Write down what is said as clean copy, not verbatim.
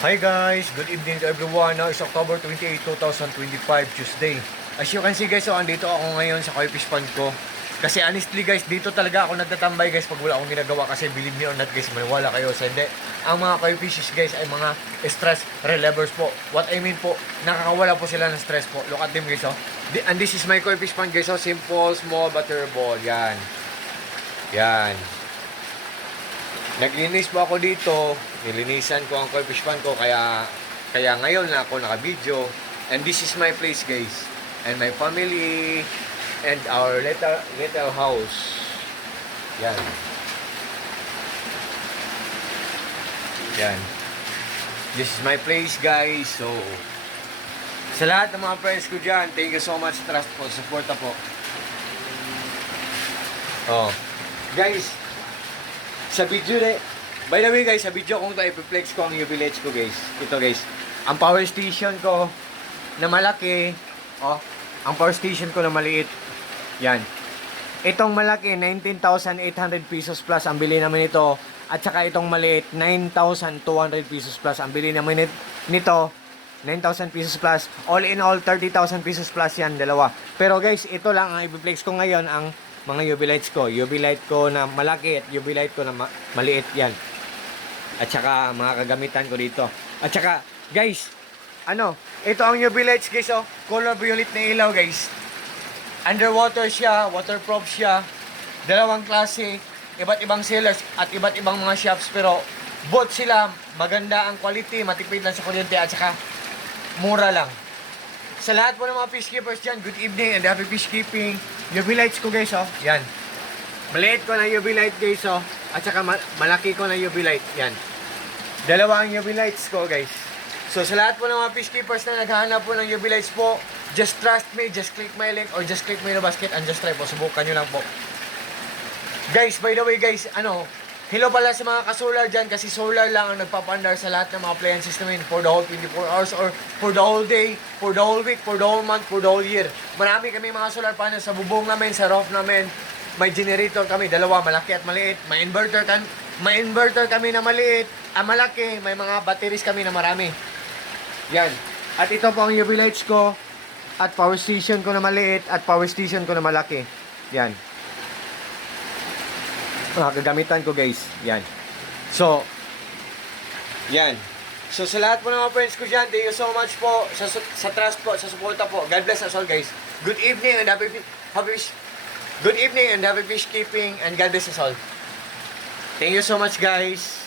Hi guys, good evening to everyone. Now is October 28, 2025, Tuesday. As you can see guys, so andito ako ngayon sa koi fish pond ko. Kasi honestly guys, dito talaga ako nagtatambay guys pag wala akong ginagawa. Kasi believe me or not guys, maniwala kayo sa hindi. Ang mga koi fishes guys ay mga stress relievers po. What I mean po, nakakawala po sila ng stress po. Look at them guys, oh. And this is my koi fish pond guys, oh. Simple, small, butterball. Yan. Yan. Naglinis po ako dito, nilinisan ko ang koi fish pond ko, kaya ngayon na ako naka-video. And this is my place guys, and my family, and our little house. Yan. Yan. This is my place guys. So, sa lahat ng mga friends ko dyan, thank you so much, trust po, suporta po. Oh. Guys, sa video by the way guys, sa video kung ito ipiplex ko ang UV lights ko guys. Ito guys, ang power station ko na malaki, oh, ang power station ko na maliit. Yan. Itong malaki 19,800 pesos plus ang bili naman nito, at saka itong maliit 9,200 pesos plus ang bili naman nito. 9,000 pesos plus. All in all 30,000 pesos plus yan, dalawa. Pero guys, ito lang ang ipiplex ko ngayon, ang mga UV lights ko. UV light ko na malaki at UV light ko na maliit yan. At saka mga kagamitan ko dito. At saka guys, ito ang UV lights guys, oh. Color violet na ilaw guys. Underwater siya, waterproof siya. Dalawang klase, iba't ibang sellers at iba't ibang mga shops, pero both sila maganda ang quality, matipid lang sa kuryente at saka mura lang. Sa lahat po ng mga fish keepers dyan, good evening and happy fish keeping. UV lights ko guys, oh. Yan. Maliit ko na UV light guys, oh. At saka malaki ko na UV light. Yan. Dalawa ang UV lights ko guys. So sa lahat po ng mga fish keepers na naghahanap po ng UV lights po, just trust me, just click my link or just click my basket and just try po. Subukan nyo lang po. Guys, by the way guys, hello pala sa mga ka-solar dyan, kasi solar lang ang nagpapandar sa lahat ng mga appliances namin for the whole 24 hours or for the whole day, for the whole week, for the whole month, for the whole year. Marami kami mga solar panels sa bubong namin, sa roof namin. May generator kami, dalawa, malaki at maliit. May inverter kami na maliit, malaki. May mga batteries kami na marami. Yan. At ito po ang UV lights ko, at power station ko na maliit, at power station ko na malaki. Yan. Mga kagamitan ko guys. Yan. So, yan. So sa lahat po ng mga friends ko dyan, thank you so much po sa trust po, sa suporta po. God bless us all guys. Good evening and happy fish keeping, and God bless us all. Thank you so much guys.